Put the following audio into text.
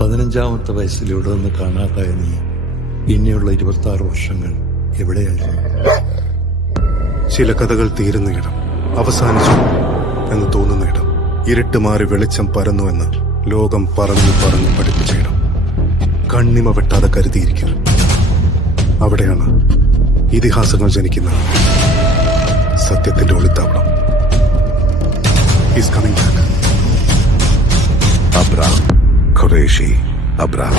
15-ാമത്തെ വയസ്സിൽ ഇവിടെ നിന്ന് കാണാതായ നീ പിന്നെയുള്ള 26 വർഷങ്ങൾ എവിടെയായിരുന്നു? ചില കഥകൾ തീരുന്ന ഇടം, അവസാനിച്ചു എന്ന് തോന്നുന്ന ഇടം, ഇരുട്ട് മാറി വെളിച്ചം പരന്നുവെന്ന് ലോകം പറഞ്ഞു പറഞ്ഞു പഠിപ്പിച്ച ഇടം, കണ്ണിമ വെട്ടാതെ കരുതിയിരിക്കും. അവിടെയാണ് ഇതിഹാസങ്ങൾ ജനിക്കുന്ന സത്യത്തിന്റെ ഒളിത്താവളം. He's coming back. Abram Qureshi Abram.